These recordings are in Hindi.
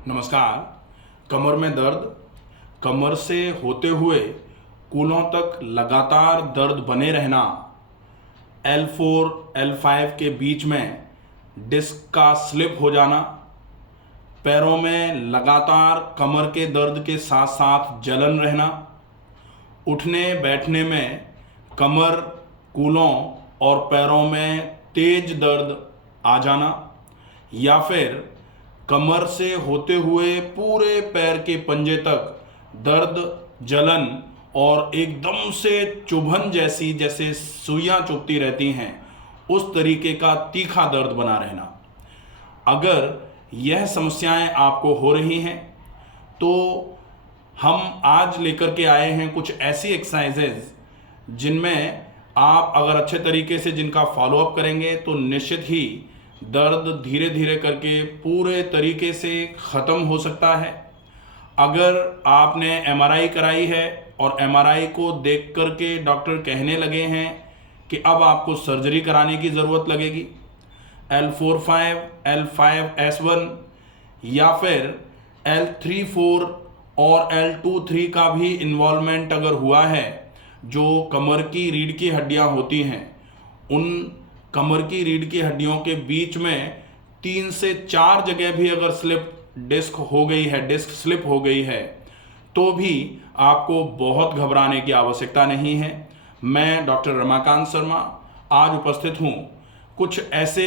नमस्कार। कमर में दर्द, कमर से होते हुए कूल्हों तक लगातार दर्द बने रहना, L4 L5 के बीच में डिस्क का स्लिप हो जाना, पैरों में लगातार कमर के दर्द के साथ साथ जलन रहना, उठने बैठने में कमर, कूल्हों और पैरों में तेज दर्द आ जाना, या फिर कमर से होते हुए पूरे पैर के पंजे तक दर्द, जलन और एकदम से चुभन जैसी, जैसे सुइयां चुभती रहती हैं, उस तरीके का तीखा दर्द बना रहना। अगर यह समस्याएं आपको हो रही हैं तो हम आज लेकर के आए हैं कुछ ऐसी एक्सरसाइजेज जिनमें आप अगर अच्छे तरीके से जिनका फॉलोअप करेंगे तो निश्चित ही दर्द धीरे धीरे करके पूरे तरीके से ख़त्म हो सकता है। अगर आपने MRI कराई है और MRI को देख करके डॉक्टर कहने लगे हैं कि अब आपको सर्जरी कराने की ज़रूरत लगेगी, L4-5, L5-S1 या फिर L3-4 और L2-3 का भी इन्वॉल्वमेंट अगर हुआ है, जो कमर की रीढ़ की हड्डियां होती हैं, उन कमर की रीढ़ की हड्डियों के बीच में 3 से 4 जगह भी अगर डिस्क हो गई है, डिस्क स्लिप हो गई है, तो भी आपको बहुत घबराने की आवश्यकता नहीं है। मैं डॉक्टर रमाकांत शर्मा आज उपस्थित हूँ कुछ ऐसे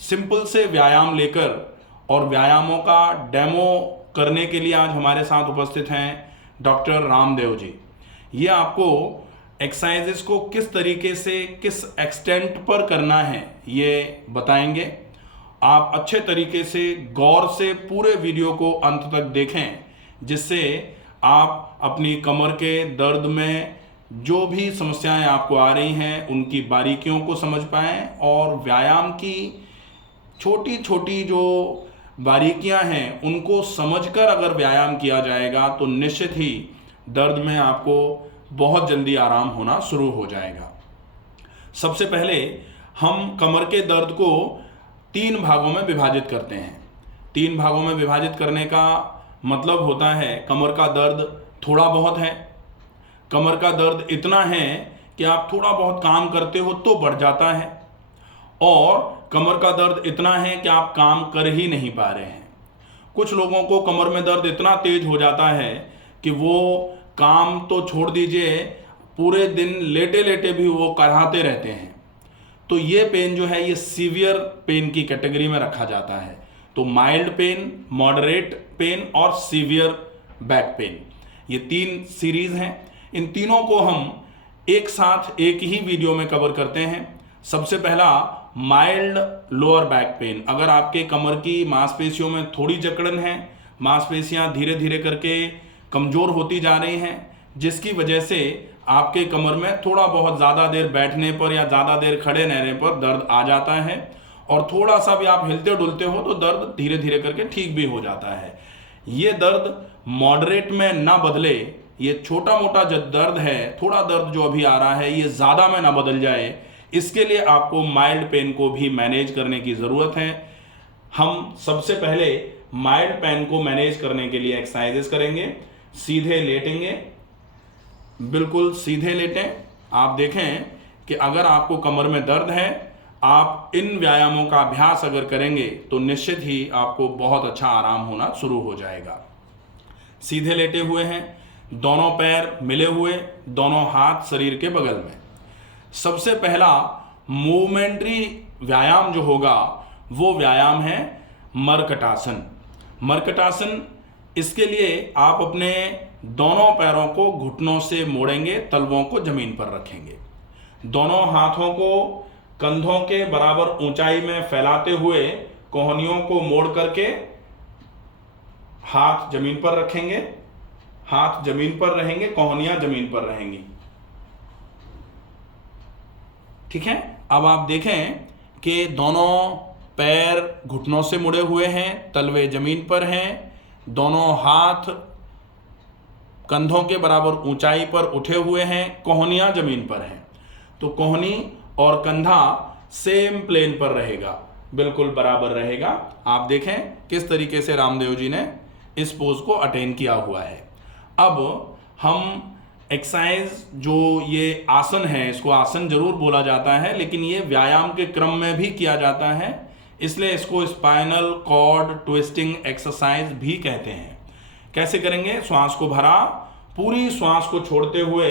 सिंपल से व्यायाम लेकर, और व्यायामों का डेमो करने के लिए आज हमारे साथ उपस्थित हैं डॉक्टर रामदेव जी। ये आपको एक्सरसाइजेस को किस तरीके से, किस एक्सटेंट पर करना है, ये बताएंगे। आप अच्छे तरीके से गौर से पूरे वीडियो को अंत तक देखें, जिससे आप अपनी कमर के दर्द में जो भी समस्याएं आपको आ रही हैं उनकी बारीकियों को समझ पाएं, और व्यायाम की छोटी छोटी जो बारीकियां हैं उनको समझकर अगर व्यायाम किया जाएगा तो निश्चित ही दर्द में आपको बहुत जल्दी आराम होना शुरू हो जाएगा। सबसे पहले हम कमर के दर्द को 3 भागों में विभाजित करते हैं। 3 भागों में विभाजित करने का मतलब होता है कमर का दर्द थोड़ा बहुत है, कमर का दर्द इतना है कि आप थोड़ा बहुत काम करते हो तो बढ़ जाता है, और कमर का दर्द इतना है कि आप काम कर ही नहीं पा रहे हैं। कुछ लोगों को कमर में दर्द इतना तेज हो जाता है कि वो काम तो छोड़ दीजिए, पूरे दिन लेटे लेटे भी वो कराहते रहते हैं। तो ये पेन जो है ये सीवियर पेन की कैटेगरी में रखा जाता है। तो माइल्ड पेन, मॉडरेट पेन और सीवियर बैक पेन, ये 3 सीरीज हैं। इन तीनों को हम एक साथ एक ही वीडियो में कवर करते हैं। सबसे पहला माइल्ड लोअर बैक पेन। अगर आपके कमर की मांसपेशियों में थोड़ी जकड़न है, मांसपेशियां धीरे धीरे करके कमज़ोर होती जा रही हैं, जिसकी वजह से आपके कमर में थोड़ा बहुत ज़्यादा देर बैठने पर या ज़्यादा देर खड़े रहने पर दर्द आ जाता है, और थोड़ा सा भी आप हिलते डुलते हो तो दर्द धीरे धीरे करके ठीक भी हो जाता है। ये दर्द मॉडरेट में ना बदले, ये छोटा मोटा जो दर्द है, थोड़ा दर्द जो अभी आ रहा है, ये ज़्यादा में ना बदल जाए, इसके लिए आपको माइल्ड पेन को भी मैनेज करने की ज़रूरत है। हम सबसे पहले माइल्ड पेन को मैनेज करने के लिए एक्सरसाइजेस करेंगे। सीधे लेटेंगे, बिल्कुल सीधे लेटें। आप देखें कि अगर आपको कमर में दर्द है, आप इन व्यायामों का अभ्यास अगर करेंगे तो निश्चित ही आपको बहुत अच्छा आराम होना शुरू हो जाएगा। सीधे लेटे हुए हैं, दोनों पैर मिले हुए, दोनों हाथ शरीर के बगल में। सबसे पहला मूवमेंट्री व्यायाम जो होगा वो व्यायाम है मर्कटासन। मर्कटासन, इसके लिए आप अपने दोनों पैरों को घुटनों से मोड़ेंगे, तलवों को जमीन पर रखेंगे, दोनों हाथों को कंधों के बराबर ऊंचाई में फैलाते हुए कोहनियों को मोड़ करके हाथ जमीन पर रखेंगे, हाथ जमीन पर रहेंगे, कोहनियां जमीन पर रहेंगी। ठीक है। अब आप देखें कि दोनों पैर घुटनों से मुड़े हुए हैं, तलवे जमीन पर हैं, दोनों हाथ कंधों के बराबर ऊंचाई पर उठे हुए हैं, कोहनियां जमीन पर हैं। तो कोहनी और कंधा सेम प्लेन पर रहेगा, बिल्कुल बराबर रहेगा। आप देखें किस तरीके से रामदेव जी ने इस पोज को अटेन किया हुआ है। अब हम एक्सरसाइज जो ये आसन है, इसको आसन जरूर बोला जाता है लेकिन ये व्यायाम के क्रम में भी किया जाता है, इसलिए इसको स्पाइनल कॉर्ड ट्विस्टिंग एक्सरसाइज भी कहते हैं। कैसे करेंगे? श्वास को भरा, पूरी श्वास को छोड़ते हुए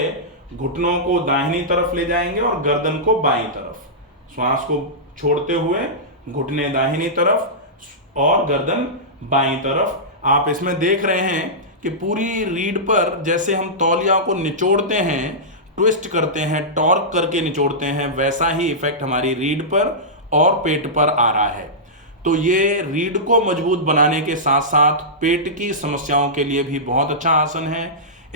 घुटनों को दाहिनी तरफ ले जाएंगे और गर्दन को बाईं तरफ। श्वास को छोड़ते हुए घुटने दाहिनी तरफ और गर्दन बाईं तरफ। आप इसमें देख रहे हैं कि पूरी रीढ़ पर जैसे हम तौलिया को निचोड़ते हैं, ट्विस्ट करते हैं, टॉर्क करके निचोड़ते हैं, वैसा ही इफेक्ट हमारी रीढ़ पर और पेट पर आ रहा है। तो ये रीढ़ को मजबूत बनाने के साथ साथ पेट की समस्याओं के लिए भी बहुत अच्छा आसन है।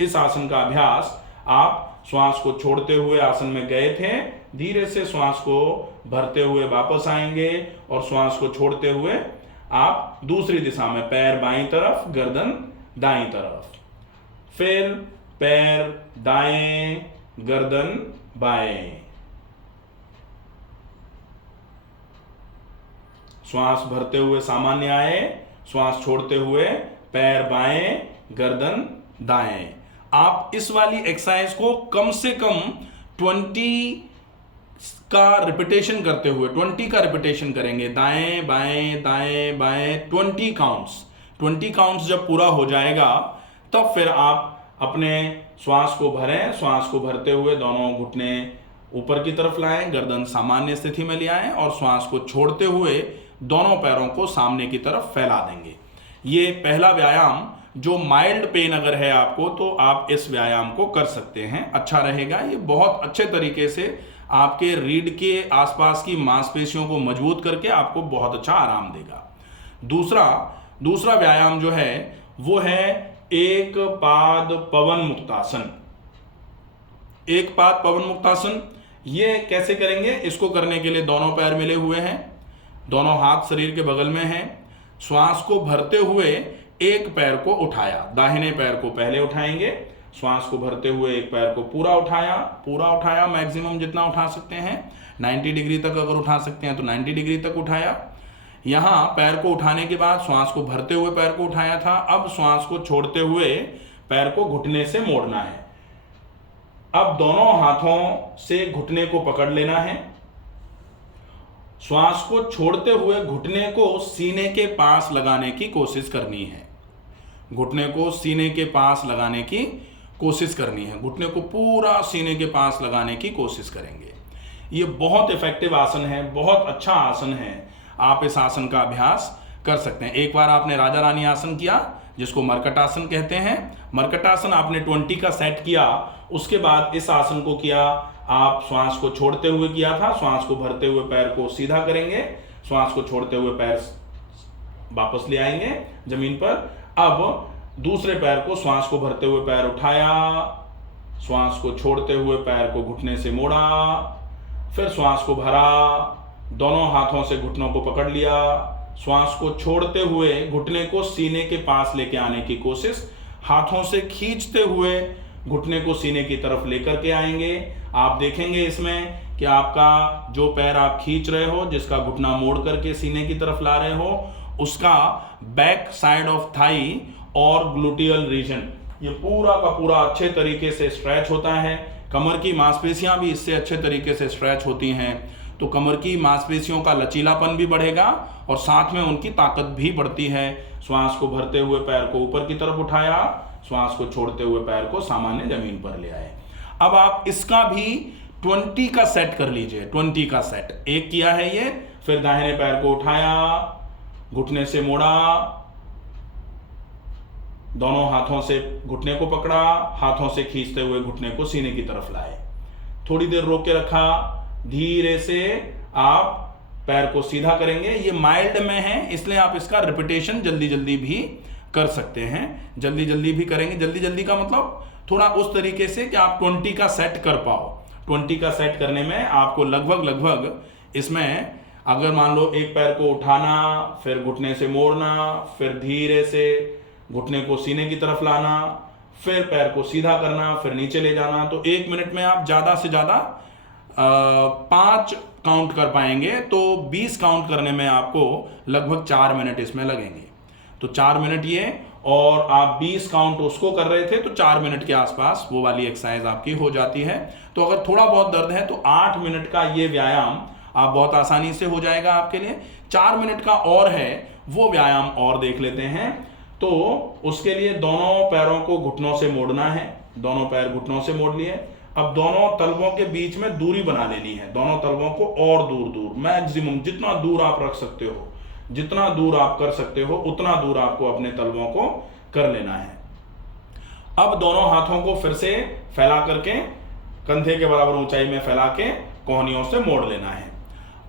इस आसन का अभ्यास आप श्वास को छोड़ते हुए आसन में गए थे, धीरे से श्वास को भरते हुए वापस आएंगे और श्वास को छोड़ते हुए आप दूसरी दिशा में, पैर बाईं तरफ, गर्दन दाईं तरफ, फिर पैर दाएं, गर्दन बाएं। श्वास भरते हुए सामान्य आए, श्वास छोड़ते हुए पैर बाएं, गर्दन दाएं। आप इस वाली एक्सरसाइज को कम से कम 20 का रिपीटेशन करते हुए, 20 का रिपीटेशन करेंगे, दाएं बाएं दाएं बाएं, 20 काउंट्स। 20 काउंट्स जब पूरा हो जाएगा तब फिर आप अपने श्वास को भरें, श्वास को भरते हुए दोनों घुटने ऊपर की तरफ लाएं, गर्दन सामान्य स्थिति में ले आएं और श्वास को छोड़ते हुए दोनों पैरों को सामने की तरफ फैला देंगे। ये पहला व्यायाम, जो माइल्ड पेन अगर है आपको तो आप इस व्यायाम को कर सकते हैं, अच्छा रहेगा। ये बहुत अच्छे तरीके से आपके रीढ़ के आसपास की मांसपेशियों को मजबूत करके आपको बहुत अच्छा आराम देगा। दूसरा व्यायाम जो है वो है एक पाद पवन मुक्तासन। एक पाद पवन मुक्तासन ये कैसे करेंगे? इसको करने के लिए दोनों पैर मिले हुए हैं, दोनों हाथ शरीर के बगल में हैं। श्वास को भरते हुए एक पैर को उठाया, दाहिने पैर को पहले उठाएंगे, श्वास को भरते हुए एक पैर को पूरा उठाया, मैक्सिमम जितना उठा सकते हैं, 90 डिग्री तक अगर उठा सकते हैं तो 90 डिग्री तक उठाया। यहाँ पैर को उठाने के बाद श्वास को भरते हुए पैर को उठाया था, अब श्वास को छोड़ते हुए पैर को घुटने से मोड़ना है। अब दोनों हाथों से घुटने को पकड़ लेना है, श्वास को छोड़ते हुए घुटने को सीने के पास लगाने की कोशिश करनी है। घुटने को सीने के पास लगाने की कोशिश करनी है, घुटने को पूरा सीने के पास लगाने की कोशिश करेंगे। ये बहुत इफेक्टिव आसन है, बहुत अच्छा आसन है। आप इस आसन का अभ्यास कर सकते हैं। एक बार आपने राजा रानी आसन किया, जिसको मरकट आसन कहते हैं, मरकट आसन आपने 20 का सेट किया, उसके बाद इस आसन को किया, आप श्वास को छोड़ते हुए किया था, श्वास को भरते हुए पैर को सीधा करेंगे, श्वास को छोड़ते हुए पैर वापस ले आएंगे जमीन पर। अब दूसरे पैर को, श्वास को भरते हुए पैर उठाया, श्वास को छोड़ते हुए पैर को घुटने से मोड़ा, फिर श्वास को भरा, दोनों हाथों से घुटनों को पकड़ लिया, श्वास को छोड़ते हुए घुटने को सीने के पास लेके आने की कोशिश, हाथों से खींचते हुए घुटने को सीने की तरफ लेकर के आएंगे। आप देखेंगे इसमें कि आपका जो पैर आप खींच रहे हो, जिसका घुटना मोड़ करके सीने की तरफ ला रहे हो, उसका बैक साइड ऑफ थाई और ग्लूटियल रीजन ये पूरा का पूरा अच्छे तरीके से स्ट्रेच होता है। कमर की मांसपेशियां भी इससे अच्छे तरीके से स्ट्रेच होती हैं, तो कमर की मांसपेशियों का लचीलापन भी बढ़ेगा और साथ में उनकी ताकत भी बढ़ती है। श्वास को भरते हुए पैर को ऊपर की तरफ उठाया, श्वास को छोड़ते हुए पैर को सामान्य जमीन पर ले आए। अब आप इसका भी 20 का सेट कर लीजिए। 20 का सेट एक किया है ये, फिर दाहिने पैर को उठाया, घुटने से मोड़ा, दोनों हाथों से घुटने को पकड़ा, हाथों से खींचते हुए घुटने को सीने की तरफ लाए, थोड़ी देर रोक के रखा, धीरे से आप पैर को सीधा करेंगे। ये माइल्ड में है इसलिए आप इसका रिपीटेशन जल्दी जल्दी भी कर सकते हैं। जल्दी जल्दी भी करेंगे, जल्दी जल्दी का मतलब थोड़ा उस तरीके से कि आप 20 का सेट कर पाओ। 20 का सेट करने में आपको लगभग इसमें अगर मान लो एक पैर को उठाना, फिर घुटने से मोड़ना, फिर धीरे से घुटने को सीने की तरफ लाना, फिर पैर को सीधा करना, फिर नीचे ले जाना, तो 1 मिनट में आप ज़्यादा से ज़्यादा 5 काउंट कर पाएंगे तो 20 काउंट करने में आपको लगभग 4 मिनट इसमें लगेंगे। तो 4 मिनट ये, और आप 20 काउंट उसको कर रहे थे तो 4 मिनट के आसपास वो वाली एक्सरसाइज आपकी हो जाती है। तो अगर थोड़ा बहुत दर्द है तो 8 मिनट का ये व्यायाम आप बहुत आसानी से हो जाएगा आपके लिए। 4 मिनट का और है, वो व्यायाम और देख लेते हैं। तो उसके लिए दोनों पैरों को घुटनों से मोड़ना है, दोनों पैर घुटनों से मोड़ लिए। अब दोनों तलवों के बीच में दूरी बना लेनी है, दोनों तलवों को और दूर दूर, मैक्सिमम जितना दूर आप रख सकते हो, जितना दूर आप कर सकते हो उतना दूर आपको अपने तलवों को कर लेना है। अब दोनों हाथों को फिर से फैला करके कंधे के बराबर ऊंचाई में फैला के कोहनियों से मोड़ लेना है।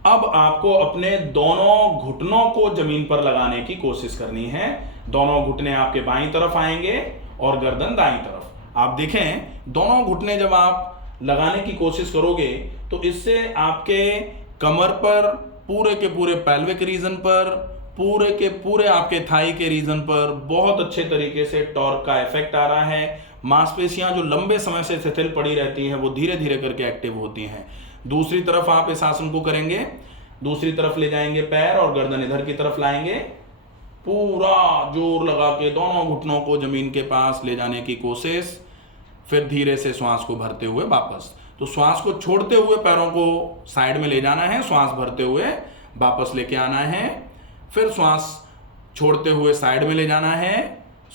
अब आपको अपने दोनों घुटनों को जमीन पर लगाने की कोशिश करनी है। दोनों घुटने आपके बाईं तरफ आएंगे और गर्दन दाईं तरफ। आप देखें, दोनों घुटने जब आप लगाने की कोशिश करोगे तो इससे आपके कमर पर, पूरे के पूरे पेल्विक रीजन पर, पूरे के पूरे आपके थाई के रीजन पर बहुत अच्छे तरीके से टॉर्क का इफेक्ट आ रहा है। मांसपेशियां जो लंबे समय से शिथिल पड़ी रहती हैं वो धीरे धीरे करके एक्टिव होती हैं। दूसरी तरफ आप इस आसन को करेंगे, दूसरी तरफ ले जाएंगे पैर और गर्दन इधर की तरफ लाएंगे, पूरा जोर लगा के दोनों घुटनों को जमीन के पास ले जाने की कोशिश। फिर धीरे से श्वास को भरते हुए वापस। तो श्वास को छोड़ते हुए पैरों को साइड में ले जाना है, श्वास भरते हुए वापस लेके आना है। फिर श्वास छोड़ते हुए साइड में ले जाना है,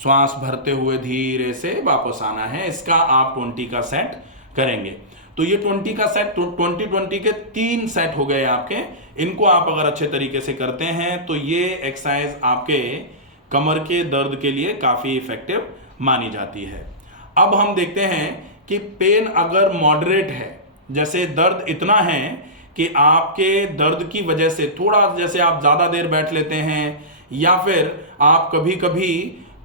श्वास भरते हुए धीरे से वापस आना है। इसका आप 20 का सेट करेंगे। तो ये 20 का सेट, 20 के 3 सेट हो गए आपके। इनको आप अगर अच्छे तरीके से करते हैं तो ये एक्सरसाइज आपके कमर के दर्द के लिए काफ़ी इफेक्टिव मानी जाती है। अब हम देखते हैं कि पेन अगर मॉडरेट है, जैसे दर्द इतना है कि आपके दर्द की वजह से थोड़ा, जैसे आप ज़्यादा देर बैठ लेते हैं या फिर आप कभी कभी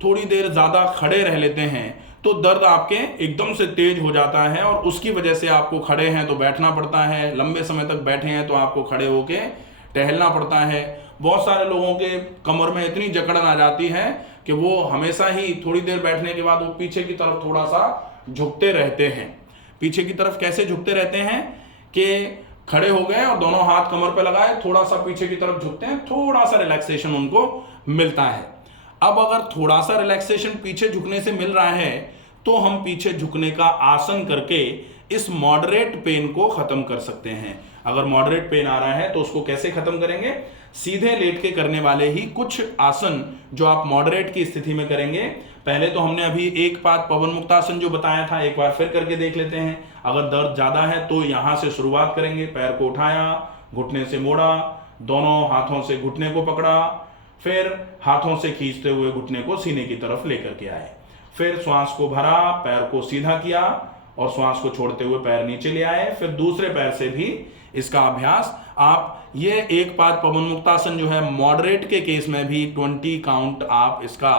थोड़ी देर ज़्यादा खड़े रह लेते हैं, तो दर्द आपके एकदम से तेज हो जाता है और उसकी वजह से आपको खड़े हैं तो बैठना पड़ता है, लंबे समय तक बैठे हैं तो आपको खड़े होके टहलना पड़ता है। बहुत सारे लोगों के कमर में इतनी जकड़न आ जाती है कि वो हमेशा ही थोड़ी देर बैठने के बाद वो पीछे की तरफ थोड़ा सा झुकते रहते हैं। पीछे की तरफ कैसे झुकते रहते हैं कि खड़े हो गए और दोनों हाथ कमर पे लगाए, थोड़ा सा पीछे की तरफ झुकते हैं, थोड़ा सा रिलैक्सेशन उनको मिलता है। अब अगर थोड़ा सा रिलैक्सेशन पीछे झुकने से मिल रहा है तो हम पीछे झुकने का आसन करके इस मॉडरेट पेन को खत्म कर सकते हैं। अगर मॉडरेट पेन आ रहा है तो उसको कैसे खत्म करेंगे? सीधे लेट के करने वाले ही कुछ आसन जो आप मॉडरेट की स्थिति में करेंगे। पहले तो हमने अभी एक पाद पवन मुक्तासन जो बताया था, एक बार फिर करके देख लेते हैं। अगर दर्द ज्यादा है तो यहां से शुरुआत करेंगे। पैर को उठाया, घुटने से मोड़ा, दोनों हाथों से घुटने को पकड़ा, फिर हाथों से खींचते हुए घुटने को सीने की तरफ लेकर के आए। फिर श्वास को भरा, पैर को सीधा किया और श्वास को छोड़ते हुए पैर नीचे ले आए। फिर दूसरे पैर से भी इसका अभ्यास आप, ये एक पाद पवन मुक्तासन जो है मॉडरेट के केस में भी 20 काउंट आप इसका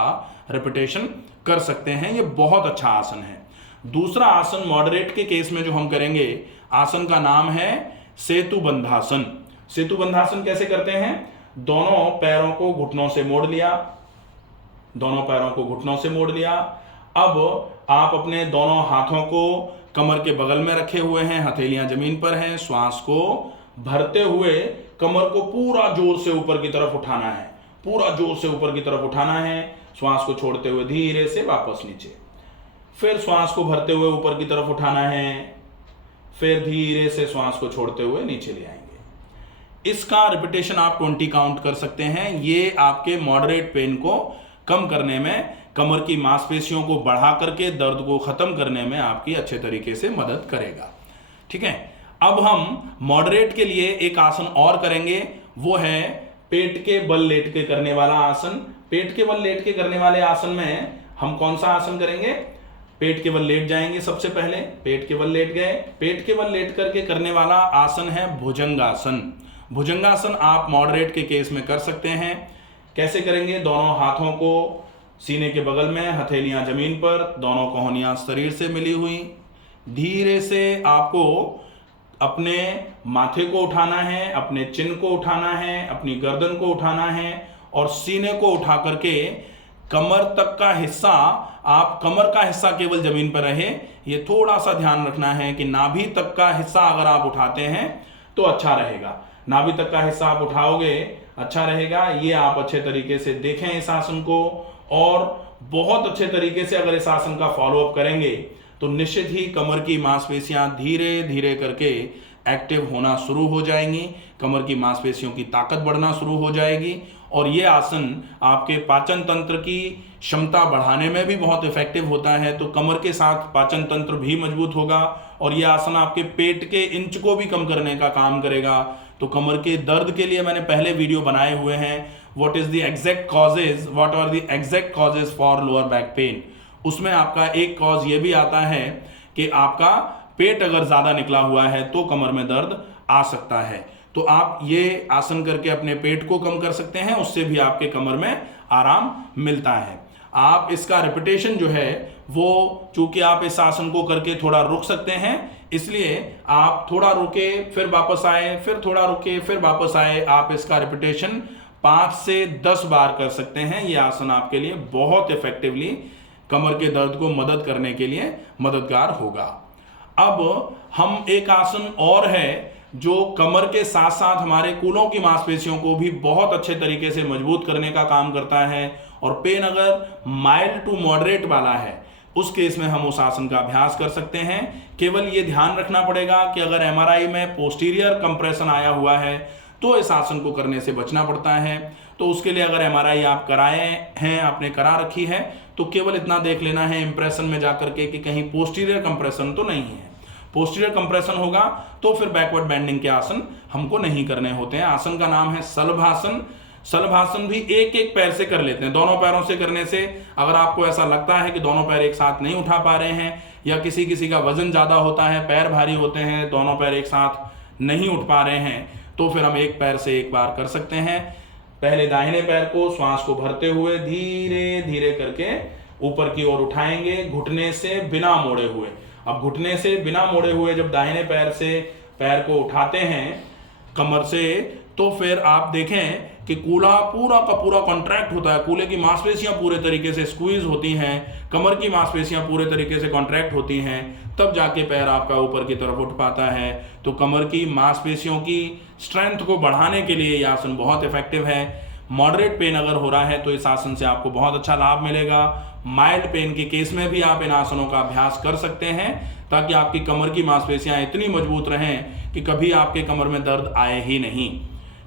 रिपीटेशन कर सकते हैं। ये बहुत अच्छा आसन है। दूसरा आसन मॉडरेट के केस में जो हम करेंगे, आसन का नाम है सेतु बंधासन। सेतु बंधासन कैसे करते हैं? दोनों पैरों को घुटनों से मोड़ लिया, दोनों पैरों को घुटनों से मोड़ लिया। अब आप अपने दोनों हाथों को कमर के बगल में रखे हुए हैं, हथेलियां जमीन पर हैं। श्वास को भरते हुए कमर को पूरा जोर से ऊपर की तरफ उठाना है, पूरा जोर से ऊपर की तरफ उठाना है। श्वास को छोड़ते हुए धीरे से वापस नीचे। फिर श्वास को भरते हुए ऊपर की तरफ उठाना है, फिर धीरे से श्वास को छोड़ते हुए नीचे ले आएंगे। इसका रिपीटेशन आप 20 काउंट कर सकते हैं। ये आपके मॉडरेट पेन को कम करने में, कमर की मांसपेशियों को बढ़ा करके दर्द को खत्म करने में आपकी अच्छे तरीके से मदद करेगा। ठीक है, अब हम मॉडरेट के लिए एक आसन और करेंगे, वो है पेट के बल लेट के करने वाला आसन। पेट के बल लेट के करने वाले आसन में हम कौन सा आसन करेंगे? पेट के बल लेट जाएंगे। सबसे पहले पेट के बल लेट गए। पेट के बल लेट करके करने वाला आसन है भुजंगासन। भुजंगासन आप मॉडरेट के केस में कर सकते हैं। कैसे करेंगे? दोनों हाथों को सीने के बगल में, हथेलियां जमीन पर, दोनों कोहनियां शरीर से मिली हुई। धीरे से आपको अपने माथे को उठाना है, अपने चिन को उठाना है, अपनी गर्दन को उठाना है और सीने को उठा करके कमर तक का हिस्सा, आप कमर का हिस्सा केवल जमीन पर रहे, ये थोड़ा सा ध्यान रखना है कि नाभि तक का हिस्सा अगर आप उठाते हैं तो अच्छा रहेगा। नाभि तक का हिस्सा आप उठाओगे अच्छा रहेगा। ये आप अच्छे तरीके से देखें इस आसन को, और बहुत अच्छे तरीके से अगर इस आसन का फॉलो अप करेंगे तो निश्चित ही कमर की मांसपेशियां धीरे धीरे करके एक्टिव होना शुरू हो जाएंगी, कमर की मांसपेशियों की ताकत बढ़ना शुरू हो जाएगी, और ये आसन आपके पाचन तंत्र की क्षमता बढ़ाने में भी बहुत इफेक्टिव होता है। तो कमर के साथ पाचन तंत्र भी मजबूत होगा, और ये आसन आपके पेट के इंच को भी कम करने का काम करेगा। तो कमर के दर्द के लिए मैंने पहले वीडियो बनाए हुए हैं, what are the exact causes for lower back pain. उसमें आपका एक कॉज ये भी आता है कि आपका पेट अगर ज़्यादा निकला हुआ है तो कमर में दर्द आ सकता है। तो आप ये आसन करके अपने पेट को कम कर सकते हैं, उससे भी आपके कमर में आराम मिलता है। आप इसका रिपीटेशन जो है वो, चूंकि आप इस आसन को करके थोड़ा रुक सकते हैं, इसलिए आप थोड़ा रुके फिर वापस आए, फिर थोड़ा रुके फिर वापस आए, आप इसका रिपीटेशन 5 से 10 बार कर सकते हैं। ये आसन आपके लिए बहुत इफेक्टिवली कमर के दर्द को मदद करने के लिए मददगार होगा। अब हम एक आसन और है जो कमर के साथ साथ हमारे कूल्हों की मांसपेशियों को भी बहुत अच्छे तरीके से मजबूत करने का काम करता है, और पेन अगर माइल्ड टू मॉडरेट वाला है उस केस में हम उस आसन का अभ्यास कर सकते हैं। केवल ये ध्यान रखना पड़ेगा कि अगर एमआरआई में पोस्टीरियर कंप्रेशन आया हुआ है तो इस आसन को करने से बचना पड़ता है। तो उसके लिए अगर एमआरआई आप कराए हैं, आपने करा रखी है, तो केवल इतना देख लेना है इंप्रेशन में जाकर के कि कहीं पोस्टीरियर कंप्रेशन तो नहीं है। पोस्टीरियर कंप्रेशन होगा तो फिर बैकवर्ड बेंडिंग के आसन हमको नहीं करने होते हैं। आसन का नाम है शलभासन। शलभासन भी एक एक पैर से कर लेते हैं। दोनों पैरों से करने से अगर आपको ऐसा लगता है कि दोनों पैर एक साथ नहीं उठा पा रहे हैं, या किसी किसी का वजन ज़्यादा होता है, पैर भारी होते हैं, दोनों पैर एक साथ नहीं उठ पा रहे हैं, तो फिर हम एक पैर से एक बार कर सकते हैं। पहले दाहिने पैर को श्वास को भरते हुए धीरे धीरे करके ऊपर की ओर उठाएंगे, घुटने से बिना मोड़े हुए। अब घुटने से बिना मोड़े हुए जब दाहिने पैर से पैर को उठाते हैं कमर से, तो फिर आप देखें कि कूल्हा पूरा का पूरा कॉन्ट्रैक्ट होता है, कूल्हे की मांसपेशियां पूरे तरीके से स्क्वीज होती हैं, कमर की मांसपेशियां पूरे तरीके से कॉन्ट्रैक्ट होती हैं, तब जाके पैर आपका ऊपर की तरफ उठ पाता है। तो कमर की मांसपेशियों की स्ट्रेंथ को बढ़ाने के लिए यह आसन बहुत इफेक्टिव है। मॉडरेट पेन अगर हो रहा है तो इस आसन से आपको बहुत अच्छा लाभ मिलेगा। माइल्ड पेन के केस में भी आप इन आसनों का अभ्यास कर सकते हैं, ताकि आपकी कमर की मांसपेशियां इतनी मजबूत रहें कि कभी आपके कमर में दर्द आए ही नहीं।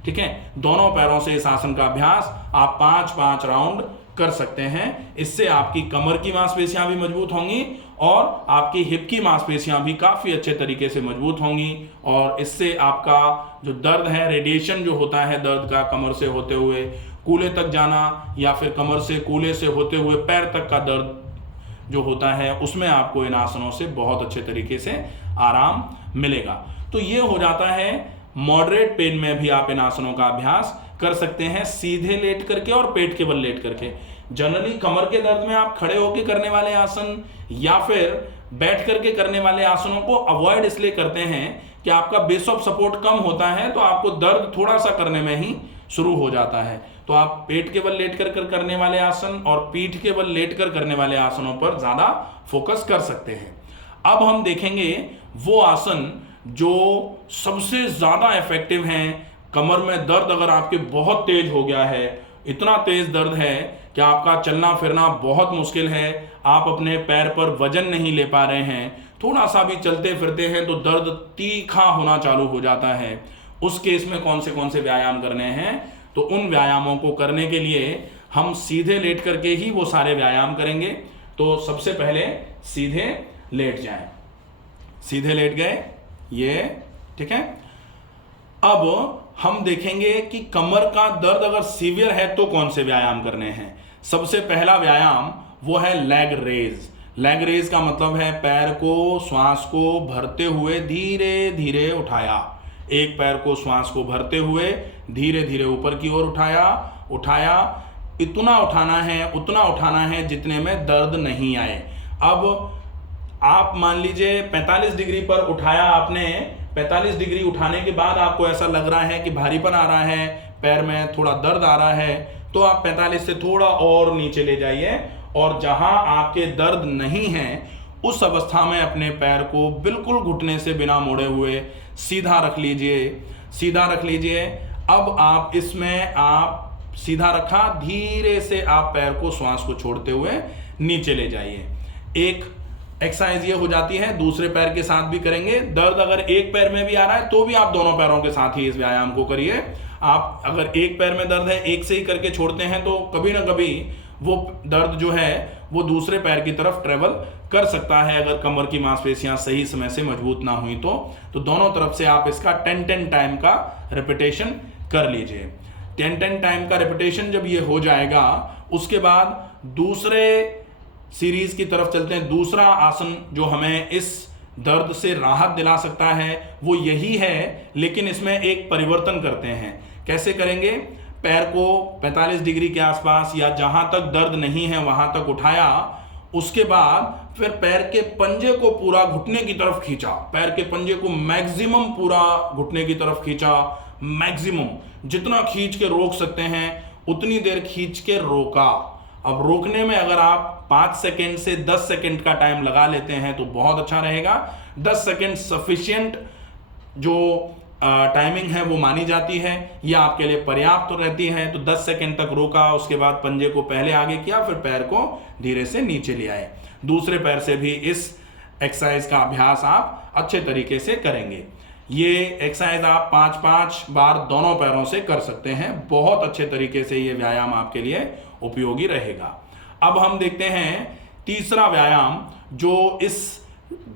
ठीक है, दोनों पैरों से इस आसन का अभ्यास आप 5-5 राउंड कर सकते हैं। इससे आपकी कमर की मांसपेशियां भी मजबूत होंगी और आपकी हिप की मांसपेशियां भी काफ़ी अच्छे तरीके से मजबूत होंगी, और इससे आपका जो दर्द है, रेडिएशन जो होता है दर्द का, कमर से होते हुए कूल्हे तक जाना या फिर कमर से कूल्हे से होते हुए पैर तक का दर्द जो होता है, उसमें आपको इन आसनों से बहुत अच्छे तरीके से आराम मिलेगा। तो ये हो जाता है मॉडरेट पेन में भी आप इन आसनों का अभ्यास कर सकते हैं, सीधे लेट करके और पेट के बल लेट करके। जनरली कमर के दर्द में आप खड़े होकर करने वाले आसन या फिर बैठ करके करने वाले आसनों को अवॉइड इसलिए करते हैं कि आपका बेस ऑफ सपोर्ट कम होता है, तो आपको दर्द थोड़ा सा करने में ही शुरू हो जाता है। तो आप पेट के बल लेट कर करने वाले आसन और पीठ के बल लेट कर करने वाले आसनों पर ज़्यादा फोकस कर सकते हैं। अब हम देखेंगे वो आसन जो सबसे ज़्यादा इफेक्टिव हैं। कमर में दर्द अगर आपके बहुत तेज हो गया है, इतना तेज दर्द है कि आपका चलना फिरना बहुत मुश्किल है, आप अपने पैर पर वजन नहीं ले पा रहे हैं, थोड़ा सा भी चलते फिरते हैं तो दर्द तीखा होना चालू हो जाता है। उस केस में कौन से व्यायाम करने हैं? तो उन व्यायामों को करने के लिए हम सीधे लेट करके ही वो सारे व्यायाम करेंगे। तो सबसे पहले सीधे लेट जाएं। सीधे लेट गए, ये ठीक है। अब हम देखेंगे कि कमर का दर्द अगर सीवियर है तो कौन से व्यायाम करने हैं। सबसे पहला व्यायाम वो है लेग रेज। लेग रेज का मतलब है पैर को, श्वास को भरते हुए धीरे धीरे उठाया। एक पैर को श्वास को भरते हुए धीरे धीरे ऊपर की ओर उठाया। इतना उठाना है जितने में दर्द नहीं आए। अब आप मान लीजिए 45 डिग्री पर उठाया आपने, 45 डिग्री उठाने के बाद आपको ऐसा लग रहा है कि भारीपन आ रहा है, पैर में थोड़ा दर्द आ रहा है, तो आप 45 से थोड़ा और नीचे ले जाइए और जहां आपके दर्द नहीं है उस अवस्था में अपने पैर को बिल्कुल घुटने से बिना मोड़े हुए सीधा रख लीजिए, सीधा रख लीजिए। अब आप इसमें आप सीधा रखा, धीरे से आप पैर को श्वास को छोड़ते हुए नीचे ले जाइए। एक एक्सरसाइज ये हो जाती है, दूसरे पैर के साथ भी करेंगे। दर्द अगर एक पैर में भी आ रहा है तो भी आप दोनों पैरों के साथ ही इस व्यायाम को करिए। आप अगर एक पैर में दर्द है, एक से ही करके छोड़ते हैं तो कभी ना कभी वो दर्द जो है वो दूसरे पैर की तरफ ट्रेवल कर सकता है, अगर कमर की मांसपेशियां सही समय से मजबूत ना हुई तो दोनों तरफ से आप इसका 10-10 टाइम का रिपीटेशन कर लीजिए। 10-10 टाइम का रिपीटेशन जब ये हो जाएगा, उसके बाद दूसरे सीरीज की तरफ चलते हैं। दूसरा आसन जो हमें इस दर्द से राहत दिला सकता है वो यही है, लेकिन इसमें एक परिवर्तन करते हैं। कैसे करेंगे? पैर को 45 डिग्री के आसपास या जहां तक दर्द नहीं है वहां तक उठाया, उसके बाद फिर पैर के पंजे को पूरा घुटने की तरफ खींचा, पैर के पंजे को मैक्सिमम पूरा घुटने की तरफ खींचा, मैक्सिमम जितना खींच के रोक सकते हैं उतनी देर खींच के रोका। अब रोकने में अगर आप 5 सेकेंड से 10 सेकेंड का टाइम लगा लेते हैं तो बहुत अच्छा रहेगा। 10 सेकेंड सफिशिएंट जो टाइमिंग है वो मानी जाती है, यह आपके लिए पर्याप्त तो रहती है। तो 10 सेकेंड तक रोका, उसके बाद पंजे को पहले आगे किया, फिर पैर को धीरे से नीचे ले आए। दूसरे पैर से भी इस एक्सरसाइज का अभ्यास आप अच्छे तरीके से करेंगे। ये एक्सरसाइज आप 5-5 बार दोनों पैरों से कर सकते हैं। बहुत अच्छे तरीके से ये व्यायाम आपके लिए उपयोगी रहेगा। अब हम देखते हैं तीसरा व्यायाम जो इस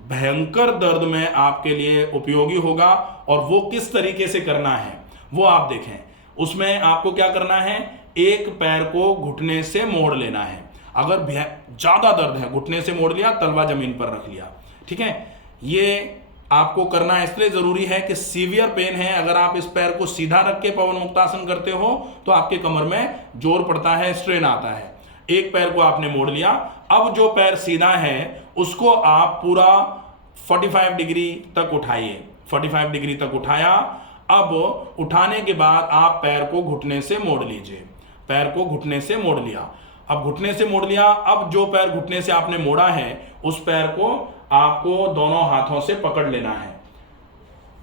भयंकर दर्द में आपके लिए उपयोगी होगा, और वो किस तरीके से करना है वो आप देखें। उसमें आपको क्या करना है, एक पैर को घुटने से मोड़ लेना है। अगर ज्यादा दर्द है, घुटने से मोड़ लिया, तलवा जमीन पर रख लिया, ठीक है। ये आपको करना इसलिए जरूरी है कि सीवियर पेन है। अगर आप इस पैर को सीधा रख के पवन मुक्तासन करते हो तो आपके कमर में जोर पड़ता है, स्ट्रेन आता है। एक पैर को आपने मोड़ लिया, अब जो पैर सीधा है उसको आप पूरा 45 डिग्री तक उठाइए। 45 डिग्री तक उठाया। अब उठाने के बाद आप पैर को घुटने से मोड़ लीजिए। पैर को घुटने से मोड़ लिया। अब घुटने से मोड़ लिया, अब जो पैर घुटने से आपने मोड़ा है उस पैर को आपको दोनों हाथों से पकड़ लेना है।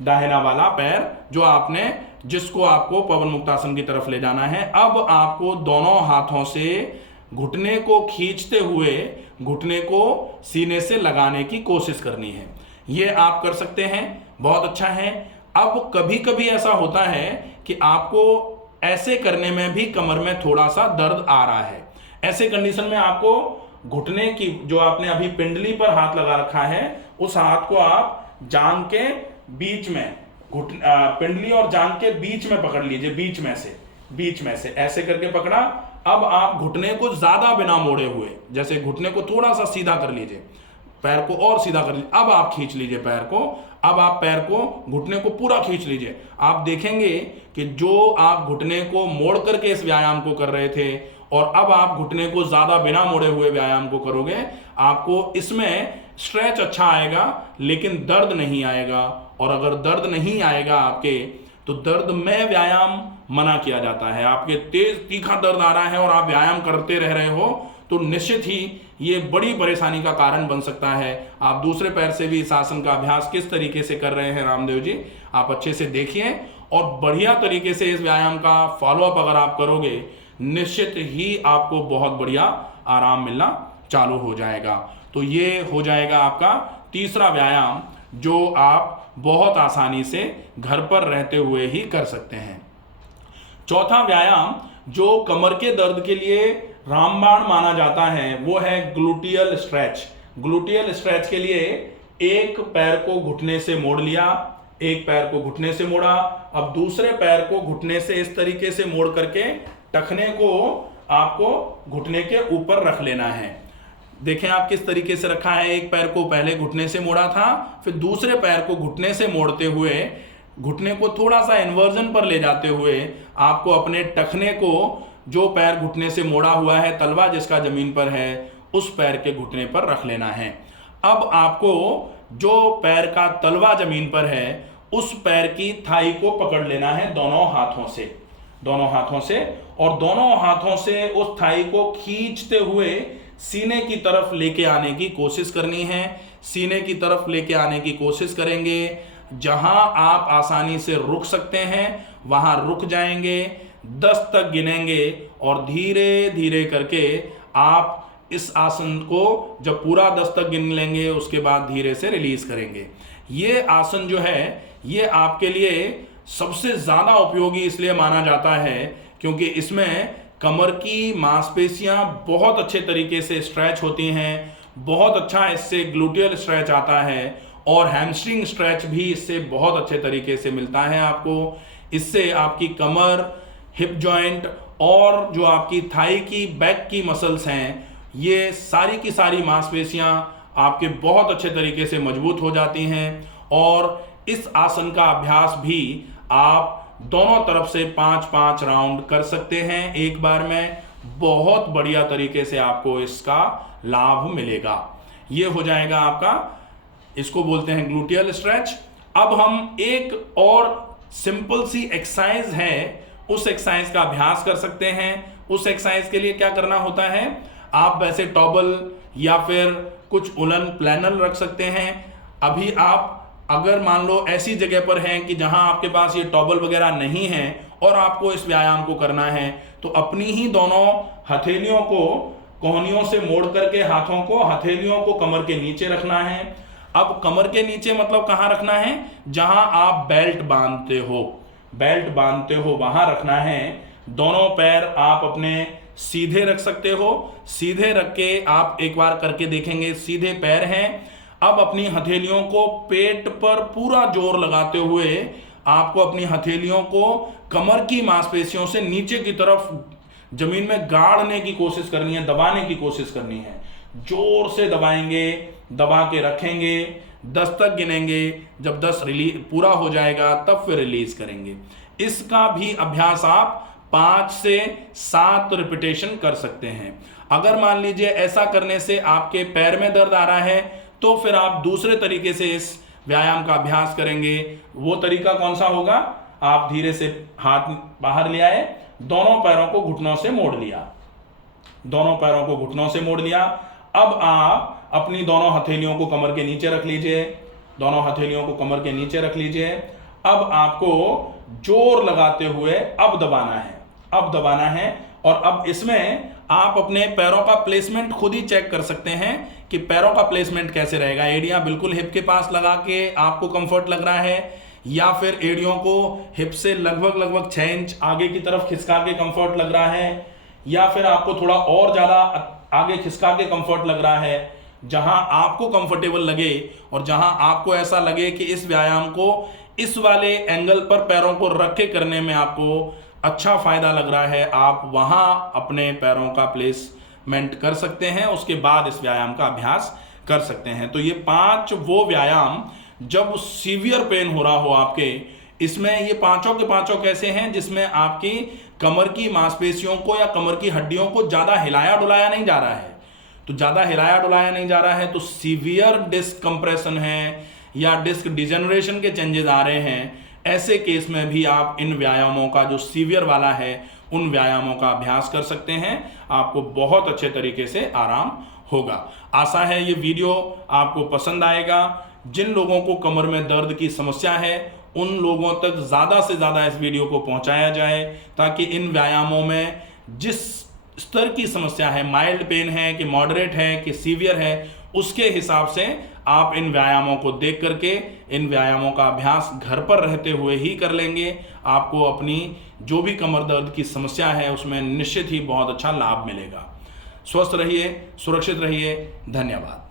दाहिना वाला पैर जो आपने, जिसको आपको पवन मुक्तासन की तरफ ले जाना है, अब आपको दोनों हाथों से घुटने को खींचते हुए घुटने को सीने से लगाने की कोशिश करनी है। ये आप कर सकते हैं, बहुत अच्छा है। अब कभी कभी ऐसा होता है कि आपको ऐसे करने में भी कमर में थोड़ा सा दर्द आ रहा है। ऐसे कंडीशन में आपको घुटने की, जो आपने अभी पिंडली पर हाथ लगा रखा है, उस हाथ को आप जांघ के बीच में, पिंडली और जांघ के बीच में पकड़ लीजिए। बीच में से ऐसे करके पकड़ा। अब आप घुटने को ज्यादा बिना मोड़े हुए, जैसे घुटने को थोड़ा सा सीधा कर लीजिए, पैर को और सीधा कर लीजिए। अब आप खींच लीजिए पैर को। अब आप पैर को, घुटने को पूरा खींच लीजिए। आप देखेंगे कि जो आप घुटने को मोड़ करके इस व्यायाम को कर रहे थे और अब आप घुटने को ज्यादा बिना मोड़े हुए व्यायाम को करोगे, आपको इसमें स्ट्रेच अच्छा आएगा लेकिन दर्द नहीं आएगा। और अगर दर्द नहीं आएगा आपके, तो दर्द में व्यायाम मना किया जाता है। आपके तेज तीखा दर्द आ रहा है और आप व्यायाम करते रह रहे हो तो निश्चित ही ये बड़ी परेशानी का कारण बन सकता है। आप दूसरे पैर से भी इस आसन का अभ्यास किस तरीके से कर रहे हैं रामदेव जी, आप अच्छे से देखिए और बढ़िया तरीके से इस व्यायाम का फॉलोअप अगर आप करोगे, निश्चित ही आपको बहुत बढ़िया आराम मिलना चालू हो जाएगा। तो ये हो जाएगा आपका तीसरा व्यायाम जो आप बहुत आसानी से घर पर रहते हुए ही कर सकते हैं। चौथा व्यायाम जो कमर के दर्द के लिए रामबाण माना जाता है वो है ग्लूटियल स्ट्रेच। ग्लूटियल स्ट्रेच के लिए एक पैर को घुटने से मोड़ लिया, एक पैर को घुटने से मोड़ा। अब दूसरे पैर को घुटने से इस तरीके से मोड़ करके टखने को आपको घुटने के ऊपर रख लेना है। देखें आप किस तरीके से रखा है। एक पैर को पहले घुटने से मोड़ा था, फिर दूसरे पैर को घुटने से मोड़ते हुए घुटने को थोड़ा सा इन्वर्जन पर ले जाते हुए आपको अपने टखने को, जो पैर घुटने से मोड़ा हुआ है, तलवा जिसका जमीन पर है, उस पैर के घुटने पर रख लेना है। अब आपको जो पैर का तलवा जमीन पर है उस पैर की थाई को पकड़ लेना है दोनों हाथों से और दोनों हाथों से उस थाई को खींचते हुए सीने की तरफ लेके आने की कोशिश करनी है। सीने की तरफ लेके आने की कोशिश करेंगे। जहां आप आसानी से रुक सकते हैं वहां रुक जाएंगे, 10 तक गिनेंगे और धीरे धीरे करके आप इस आसन को जब पूरा 10 तक गिन लेंगे उसके बाद धीरे से रिलीज करेंगे। ये आसन जो है ये आपके लिए सबसे ज़्यादा उपयोगी इसलिए माना जाता है क्योंकि इसमें कमर की मांसपेशियां बहुत अच्छे तरीके से स्ट्रेच होती हैं, बहुत अच्छा इससे ग्लूटियल स्ट्रेच आता है और हैमस्ट्रिंग स्ट्रेच भी इससे बहुत अच्छे तरीके से मिलता है आपको। इससे आपकी कमर, हिप जॉइंट और जो आपकी थाई की बैक की मसल्स हैं ये सारी की सारी मांसपेशियां आपके बहुत अच्छे तरीके से मजबूत हो जाती हैं। और इस आसन का अभ्यास भी आप दोनों तरफ से 5-5 राउंड कर सकते हैं एक बार में। बहुत बढ़िया तरीके से आपको इसका लाभ मिलेगा। ये हो जाएगा आपका, इसको बोलते हैं ग्लूटियल स्ट्रेच। अब हम एक और सिंपल सी एक्सरसाइज है उस एक्सरसाइज का अभ्यास कर सकते हैं। उस एक्सरसाइज के लिए क्या करना होता है, आप वैसे टॉवल या फिर कुछ उलन प्लैनर रख सकते हैं। अभी आप अगर मान लो ऐसी जगह पर हैं कि जहां आपके पास ये टॉवल वगैरह नहीं है और आपको इस व्यायाम को करना है तो अपनी ही दोनों हथेलियों को कोहनियों से मोड़ करके हाथों को, हथेलियों को कमर के नीचे रखना है। अब कमर के नीचे मतलब कहां रखना है, जहां आप बेल्ट बांधते हो, बेल्ट बांधते हो वहां रखना है। दोनों पैर आप अपने सीधे रख सकते हो। सीधे रख के आप एक बार करके देखेंगे, सीधे पैर हैं। अब अपनी हथेलियों को पेट पर पूरा जोर लगाते हुए आपको अपनी हथेलियों को कमर की मांसपेशियों से नीचे की तरफ जमीन में गाड़ने की कोशिश करनी है, दबाने की कोशिश करनी है। जोर से दबाएंगे, दबा के रखेंगे, 10 तक गिनेंगे। जब 10 रिलीज पूरा हो जाएगा तब फिर रिलीज करेंगे। इसका भी अभ्यास आप 5 से 7 रिपीटेशन कर सकते हैं। अगर मान लीजिए ऐसा करने से आपके पैर में दर्द आ रहा है तो फिर आप दूसरे तरीके से इस व्यायाम का अभ्यास करेंगे। वो तरीका कौन सा होगा, आप धीरे से हाथ बाहर ले आए, दोनों पैरों को घुटनों से मोड़ लिया, दोनों पैरों को घुटनों से मोड़ लिया। अब आप अपनी दोनों हथेलियों को कमर के नीचे रख लीजिए, दोनों हथेलियों को कमर के नीचे रख लीजिए। अब आपको जोर लगाते हुए अब दबाना है, अब दबाना है। और अब इसमें आप अपने पैरों का प्लेसमेंट खुद ही चेक कर सकते हैं कि पैरों का प्लेसमेंट कैसे रहेगा। एड़ियां बिल्कुल हिप के पास लगा के आपको कंफर्ट लग रहा है या फिर एड़ियों को हिप से लगभग 6 इंच आगे की तरफ खिसका के कंफर्ट लग रहा है या फिर आपको थोड़ा और ज्यादा आगे खिसका के कंफर्ट लग रहा है। जहां आपको कंफर्टेबल लगे और जहां आपको ऐसा लगे कि इस व्यायाम को इस वाले एंगल पर पैरों को रख के करने में आपको अच्छा फायदा लग रहा है, आप वहां अपने पैरों का प्लेसमेंट कर सकते हैं। उसके बाद इस व्यायाम का अभ्यास कर सकते हैं। तो ये 5 वो व्यायाम जब सीवियर पेन हो रहा हो आपके, इसमें ये पांचों के पांचों कैसे हैं, जिसमें आपकी कमर की मांसपेशियों को या कमर की हड्डियों को ज्यादा हिलाया डुलाया नहीं जा रहा है। तो ज्यादा हिलाया डुलाया नहीं जा रहा है तो सीवियर डिस्क कंप्रेशन है या डिस्क डिजेनरेशन के चेंजेस आ रहे हैं, ऐसे केस में भी आप इन व्यायामों का जो सीवियर वाला है उन व्यायामों का अभ्यास कर सकते हैं। आपको बहुत अच्छे तरीके से आराम होगा। आशा है ये वीडियो आपको पसंद आएगा। जिन लोगों को कमर में दर्द की समस्या है उन लोगों तक ज़्यादा से ज़्यादा इस वीडियो को पहुंचाया जाए ताकि इन व्यायामों में जिस स्तर की समस्या है, माइल्ड पेन है कि मॉडरेट है कि सीवियर है, उसके हिसाब से आप इन व्यायामों को देख करके इन व्यायामों का अभ्यास घर पर रहते हुए ही कर लेंगे। आपको अपनी जो भी कमर दर्द की समस्या है उसमें निश्चित ही बहुत अच्छा लाभ मिलेगा। स्वस्थ रहिए, सुरक्षित रहिए। धन्यवाद।